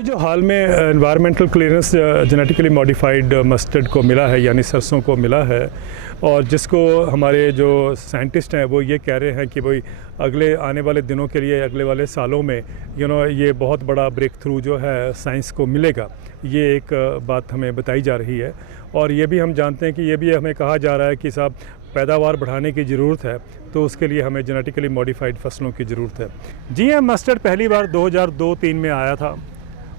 अभी जो हाल में environmental clearance genetically modified mustard को मिला है, यानी सरसों को मिला है, और जिसको हमारे जो साइंटिस्ट हैं वो ये कह रहे हैं कि भाई अगले आने वाले दिनों के लिए, अगले वाले सालों में ये बहुत बड़ा ब्रेक थ्रू जो है साइंस को मिलेगा। ये एक बात हमें बताई जा रही है। और ये भी हम जानते हैं कि ये भी हमें कहा जा रहा है कि साहब पैदावार बढ़ाने की ज़रूरत है, तो उसके लिए हमें जेनेटिकली मॉडिफाइड फसलों की ज़रूरत है। GM मस्टर्ड पहली बार 2002-03 में आया था,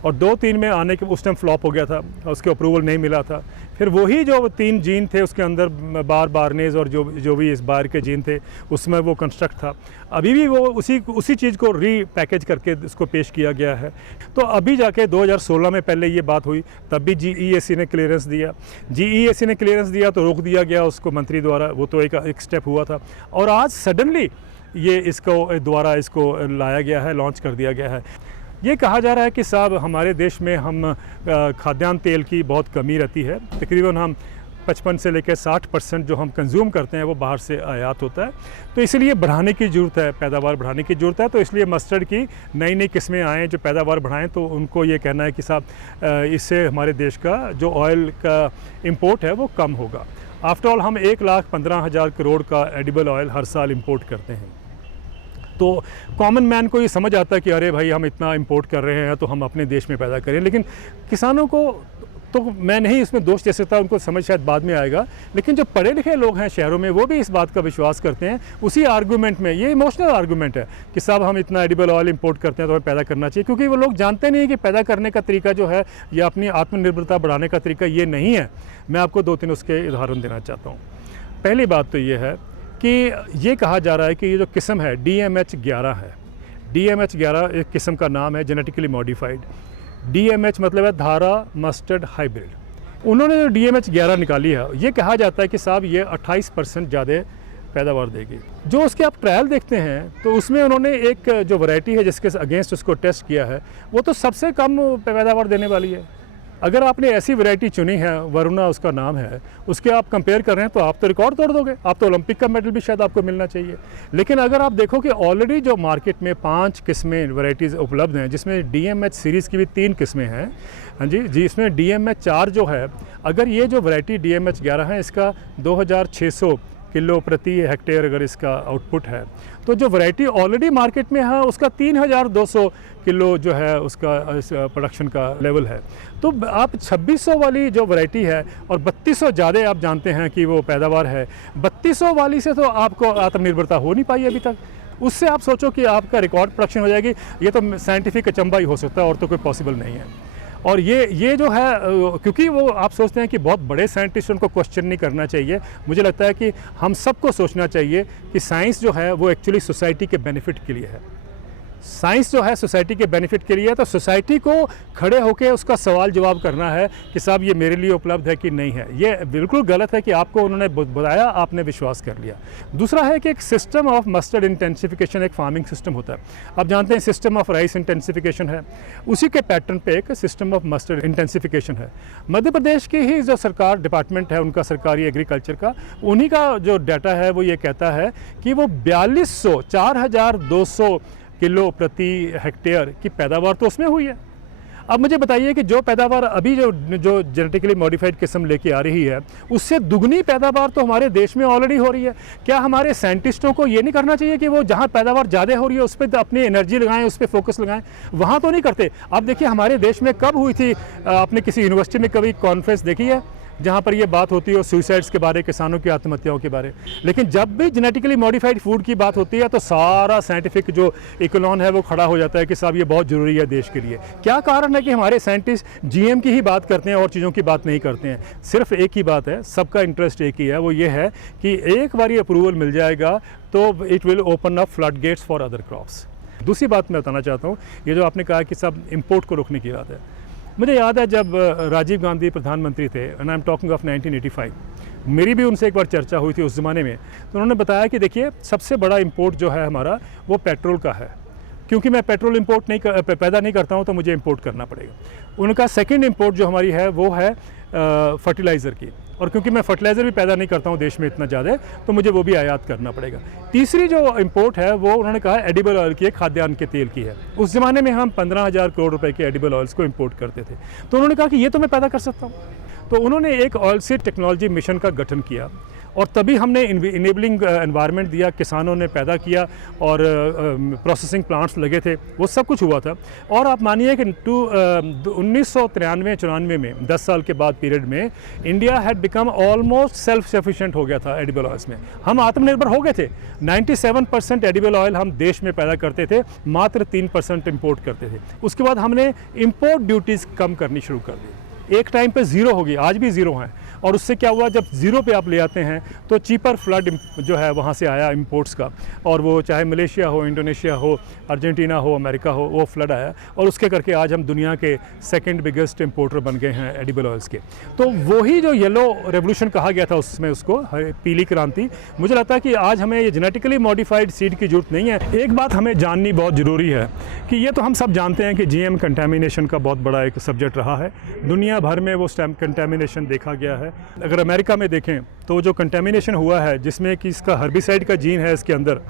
और 2-3 में आने के उस टाइम फ्लॉप हो गया था, उसके अप्रूवल नहीं मिला था। फिर वही जो 3 जीन थे उसके अंदर बारनेज और जो भी इस बार के जीन थे उसमें वो कंस्ट्रक्ट था। अभी भी वो उसी चीज़ को रीपैकेज करके उसको पेश किया गया है। तो अभी जाके 2016 में पहले ये बात हुई, तब भी GEAC ने क्लियरेंस दिया। GEAC ने क्लियरेंस दिया तो रोक दिया गया उसको मंत्री द्वारा, वो तो एक स्टेप हुआ था। और आज सडनली ये इसको लाया गया है, लॉन्च कर दिया गया है। ये कहा जा रहा है कि साहब हमारे देश में हम खाद्यान्न तेल की बहुत कमी रहती है। तकरीबन हम 55 से लेकर 60% जो हम कंज्यूम करते हैं वो बाहर से आयात होता है। तो इसलिए बढ़ाने की ज़रूरत है, पैदावार बढ़ाने की ज़रूरत है। तो इसलिए मस्टर्ड की नई किस्में आएँ जो पैदावार बढ़ाएं। तो उनको ये कहना है कि साहब इससे हमारे देश का जो ऑयल का इंपोर्ट है वो कम होगा। आफ्टर ऑल हम 1,15,000 करोड़ का एडिबल ऑयल हर साल इंपोर्ट करते हैं। तो कॉमन मैन को ये समझ आता है कि अरे भाई हम इतना इंपोर्ट कर रहे हैं तो हम अपने देश में पैदा करें। लेकिन किसानों को तो मैं नहीं इसमें दोष दे सकता, उनको समझ शायद बाद में आएगा। लेकिन जो पढ़े लिखे लोग हैं शहरों में वो भी इस बात का विश्वास करते हैं उसी आर्गूमेंट में। ये इमोशनल आर्गूमेंट है कि साहब हम इतना एडिबल ऑयल इंपोर्ट करते हैं तो हमें पैदा करना चाहिए, क्योंकि वो लोग जानते नहीं कि पैदा करने का तरीका जो है या अपनी आत्मनिर्भरता बढ़ाने का तरीका ये नहीं है। मैं आपको 2-3 उसके उदाहरण देना चाहता हूँ। पहली बात तो ये है कि ये कहा जा रहा है कि ये जो किस्म है DMH11 है। DMH11 एक किस्म का नाम है, जेनेटिकली मॉडिफाइड। DMH मतलब है धारा मस्टर्ड हाइब्रिड। उन्होंने जो DMH11 निकाली है, ये कहा जाता है कि साहब ये 28% ज़्यादा पैदावार देगी। जो उसके आप ट्रायल देखते हैं तो उसमें उन्होंने एक जो वैरायटी है जिसके अगेंस्ट उसको टेस्ट किया है, वो तो सबसे कम पैदावार देने वाली है। अगर आपने ऐसी वैरायटी चुनी है, वरुणा उसका नाम है, उसके आप कंपेयर कर रहे हैं तो आप तो रिकॉर्ड तोड़ दोगे, आप तो ओलंपिक का मेडल भी शायद आपको मिलना चाहिए। लेकिन अगर आप देखो कि ऑलरेडी जो मार्केट में 5 किस्में वैरायटीज़ उपलब्ध हैं, जिसमें DMH सीरीज़ की भी 3 किस्में हैं, हाँ जी, इसमें DMH4 जो है, अगर ये जो वैरायटी DMH11 है इसका 2,600 किलो प्रति हेक्टेयर अगर इसका आउटपुट है, तो जो वैरायटी ऑलरेडी मार्केट में है उसका 3,200 किलो जो है उसका प्रोडक्शन का लेवल है। तो आप 2,600 वाली जो वैरायटी है और 3,200 ज़्यादा आप जानते हैं कि वो पैदावार है, 3,200 वाली से तो आपको आत्मनिर्भरता हो नहीं पाई अभी तक। उससे आप सोचो कि आपका रिकॉर्ड प्रोडक्शन हो जाएगी, ये तो साइंटिफिक अचंबा ही हो सकता है और तो कोई पॉसिबल नहीं है। और ये जो है, क्योंकि वो आप सोचते हैं कि बहुत बड़े साइंटिस्ट, उनको क्वेश्चन नहीं करना चाहिए। मुझे लगता है कि हम सबको सोचना चाहिए कि साइंस जो है वो एक्चुअली सोसाइटी के बेनिफिट के लिए है। साइंस जो है सोसाइटी के बेनिफिट के लिए है, तो सोसाइटी को खड़े होकर उसका सवाल जवाब करना है कि साहब ये मेरे लिए उपलब्ध है कि नहीं है। ये बिल्कुल गलत है कि आपको उन्होंने बताया, आपने विश्वास कर लिया। दूसरा है कि एक सिस्टम ऑफ मस्टर्ड इंटेंसिफिकेशन एक फार्मिंग सिस्टम होता है। आप जानते हैं सिस्टम ऑफ राइस इंटेंसिफिकेशन है, उसी के पैटर्न पे एक सिस्टम ऑफ मस्टर्ड इंटेंसिफिकेशन है। मध्य प्रदेश की ही जो सरकार डिपार्टमेंट है उनका, सरकारी एग्रीकल्चर का, उन्हीं का जो डाटा है वो ये कहता है कि वो 4,200 किलो प्रति हेक्टेयर की पैदावार तो उसमें हुई है। अब मुझे बताइए कि जो पैदावार अभी जो जेनेटिकली मॉडिफाइड किस्म लेके आ रही है, उससे दुगनी पैदावार तो हमारे देश में ऑलरेडी हो रही है। क्या हमारे साइंटिस्टों को ये नहीं करना चाहिए कि वो जहाँ पैदावार ज़्यादा हो रही है उस पर अपनी एनर्जी लगाएं, उस पर फोकस लगाएं? वहाँ तो नहीं करते। अब देखिए हमारे देश में कब हुई थी, आपने किसी यूनिवर्सिटी में कभी कॉन्फ्रेंस देखी है जहाँ पर ये बात होती है सुसाइड्स के बारे, किसानों की आत्महत्याओं के बारे? लेकिन जब भी जेनेटिकली मॉडिफाइड फूड की बात होती है तो सारा साइंटिफिक जो इकोनॉन है वो खड़ा हो जाता है कि साहब ये बहुत ज़रूरी है देश के लिए। क्या कारण है कि हमारे साइंटिस्ट GM की ही बात करते हैं और चीज़ों की बात नहीं करते हैं? सिर्फ एक ही बात है, सबका इंटरेस्ट एक ही है, वो ये है कि एक बार ये अप्रूवल मिल जाएगा तो it will open up flood gates for other crops. दूसरी बात मैं बताना चाहता हूँ, ये जो आपने कहा कि सब इम्पोर्ट को रोकने की बात है, मुझे याद है जब राजीव गांधी प्रधानमंत्री थे, and I am talking of 1985, मेरी भी उनसे एक बार चर्चा हुई थी उस ज़माने में। तो उन्होंने बताया कि देखिए सबसे बड़ा इंपोर्ट जो है हमारा वो पेट्रोल का है, क्योंकि मैं पेट्रोल पैदा नहीं करता हूँ तो मुझे इंपोर्ट करना पड़ेगा। उनका सेकंड इंपोर्ट जो हमारी है वो है फर्टिलाइज़र की, और क्योंकि मैं फर्टिलाइज़र भी पैदा नहीं करता हूँ देश में इतना ज़्यादा, तो मुझे वो भी आयात करना पड़ेगा। तीसरी जो इंपोर्ट है वो उन्होंने कहा एडिबल ऑयल की है, खाद्यान्न के तेल की है। उस ज़माने में हम 15,000 करोड़ रुपए के एडिबल ऑयल्स को इंपोर्ट करते थे, तो उन्होंने कहा कि ये तो मैं पैदा कर सकता हूँ। तो उन्होंने एक ऑयल सीड टेक्नोलॉजी मिशन का गठन किया और तभी हमने इनेबलिंग एनवायरनमेंट दिया, किसानों ने पैदा किया और प्रोसेसिंग प्लांट्स लगे थे, वो सब कुछ हुआ था। और आप मानिए कि 1993-94 में 10 साल के बाद पीरियड में India had become almost self sufficient हो गया था एडिबल ऑयल्स में। हम आत्मनिर्भर हो गए थे। 97% एडिबल ऑयल हम देश में पैदा करते थे, मात्र 3% इंपोर्ट करते थे। उसके बाद हमने इंपोर्ट ड्यूटीज़ कम करनी शुरू कर दी। एक टाइम पे ज़ीरो होगी, आज भी ज़ीरो हैं। और उससे क्या हुआ, जब ज़ीरो पे आप ले आते हैं तो चीपर फ्लड जो है वहाँ से आया इंपोर्ट्स का, और वो चाहे मलेशिया हो, इंडोनेशिया हो, अर्जेंटीना हो, अमेरिका हो, वो फ्लड आया और उसके करके आज हम दुनिया के सेकंड बिगेस्ट इंपोर्टर बन गए हैं एडिबल ऑयल्स के। तो वही जो येलो रेवोल्यूशन कहा गया था उसमें, उसको पीली क्रांति, मुझे लगता है कि आज हमें ये जेनेटिकली मॉडिफाइड सीड की जरूरत नहीं है। एक बात हमें जाननी बहुत ज़रूरी है कि ये तो हम सब जानते हैं कि GM कंटेमिनेशन का बहुत बड़ा एक सब्जेक्ट रहा है, दुनिया भर में वो कंटेमिनेशन देखा गया है। अगर अमेरिका में देखें तो जो कंटेमिनेशन हुआ है जिसमें कि इसका हर्बिसाइड का जीन है इसके अंदर,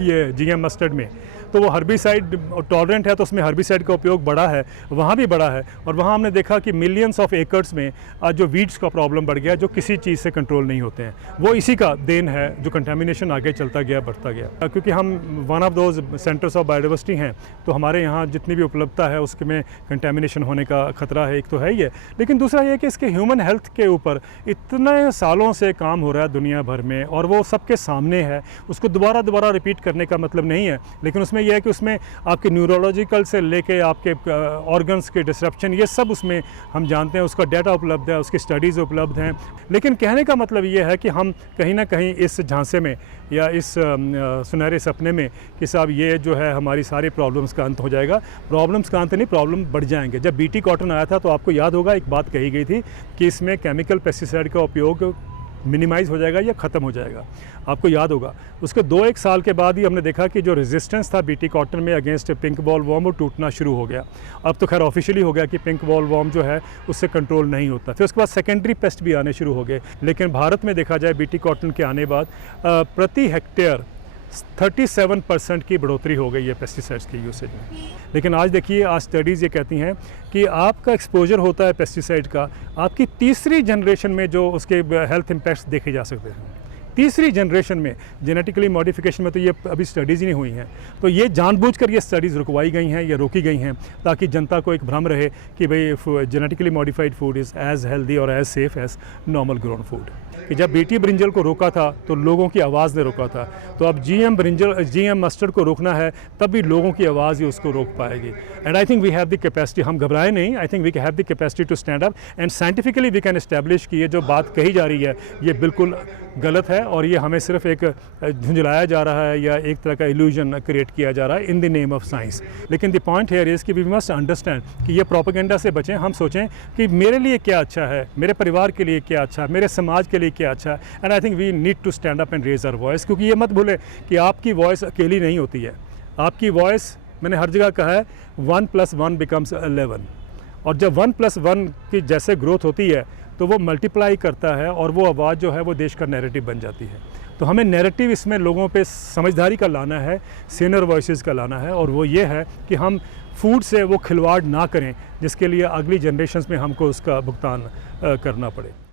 ये GM मस्टर्ड में, तो वो हर्बिसाइड टॉलरेंट है, तो उसमें हर्बिसाइड का उपयोग बढ़ा है, वहाँ भी बढ़ा है। और वहाँ हमने देखा कि मिलियंस ऑफ एकर्स में आज जो वीड्स का प्रॉब्लम बढ़ गया, जो किसी चीज़ से कंट्रोल नहीं होते हैं, वो इसी का देन है जो कंटेमिनेशन आगे चलता गया, बढ़ता गया। क्योंकि हम one of those centres of biodiversity हैं, तो हमारे यहाँ जितनी भी उपलब्धता है उसके में कंटेमिनेशन होने का खतरा है, एक तो है ही है। लेकिन दूसरा ये कि इसके ह्यूमन हेल्थ के ऊपर इतने सालों से काम हो रहा है दुनिया भर में, और वो सबके सामने है। उसको दोबारा रिपीट करने का मतलब नहीं है, लेकिन उसमें यह है कि उसमें आपके न्यूरोलॉजिकल से लेके आपके ऑर्गन्स के डिसरप्शन, ये सब उसमें हम जानते हैं, उसका डाटा उपलब्ध है, उसकी स्टडीज़ उपलब्ध हैं। लेकिन कहने का मतलब ये है कि हम कहीं ना कहीं इस झांसे में या इस सुनहरे सपने में कि साहब ये जो है हमारी सारी प्रॉब्लम्स का अंत हो जाएगा। प्रॉब्लम्स का अंत नहीं, प्रॉब्लम बढ़ जाएंगे। जब BT कॉटन आया था तो आपको याद होगा एक बात कही गई थी कि इसमें केमिकल पेस्टिसाइड का उपयोग मिनिमाइज़ हो जाएगा या ख़त्म हो जाएगा, आपको याद होगा। उसके 2-1 साल के बाद ही हमने देखा कि जो रेजिस्टेंस था BT कॉटन में अगेंस्ट पिंक बॉल वॉर्म वो टूटना शुरू हो गया। अब तो खैर ऑफिशियली हो गया कि पिंक बॉल वॉर्म जो है उससे कंट्रोल नहीं होता। फिर उसके बाद सेकेंडरी पेस्ट भी आने शुरू हो गए। लेकिन भारत में देखा जाए BT कॉटन के आने बाद प्रति हेक्टेयर 37% की बढ़ोतरी हो गई है पेस्टिसाइड्स के यूसेज में। लेकिन आज देखिए, आज स्टडीज़ ये कहती हैं कि आपका एक्सपोजर होता है पेस्टिसाइड का, आपकी तीसरी जनरेशन में जो उसके हेल्थ इम्पैक्ट्स देखे जा सकते हैं। तीसरी जनरेशन में जेनेटिकली मॉडिफिकेशन में तो ये अभी स्टडीज़ ही नहीं हुई हैं। तो ये जानबूझकर ये स्टडीज़ रुकवाई गई हैं या रोकी गई हैं ताकि जनता को एक भ्रम रहे कि भाई genetically modified food is as healthy और as safe as normal grown food. कि जब BT ब्रिंजल को रोका था तो लोगों की आवाज़ ने रोका था, तो अब GM मस्टर्ड को रोकना है, तब भी लोगों की आवाज़ ही उसको रोक पाएगी। And I think we have the capacity, हम घबराए नहीं, I think we have the capacity to stand up and scientifically we can establish कि ये जो बात कही जा रही है ये बिल्कुल गलत है, और ये हमें सिर्फ एक झुंझलाया जा रहा है या एक तरह का इल्यूजन क्रिएट किया जा रहा है in the name of science. लेकिन द पॉइंट हियर इज़ कि वी मस्ट अंडरस्टैंड कि ये प्रोपेगेंडा से बचें। हम सोचें कि मेरे लिए क्या अच्छा है, मेरे परिवार के लिए क्या अच्छा है, मेरे समाज के लिए क्या अच्छा है। And I think we need to stand up and raise our voice, क्योंकि ये मत भूलें कि आपकी वॉइस अकेली नहीं होती है। आपकी वॉइस, मैंने हर जगह कहा है, 1 + 1 becomes 11, और जब 1 + 1 की जैसे ग्रोथ होती है तो वो मल्टीप्लाई करता है, और वो आवाज़ जो है वो देश का नैरेटिव बन जाती है। तो हमें नैरेटिव इसमें लोगों पे समझदारी का लाना है, सीनियर वॉइसेस का लाना है, और वो ये है कि हम फूड से वो खिलवाड़ ना करें जिसके लिए अगली जनरेशन्स में हमको उसका भुगतान करना पड़े।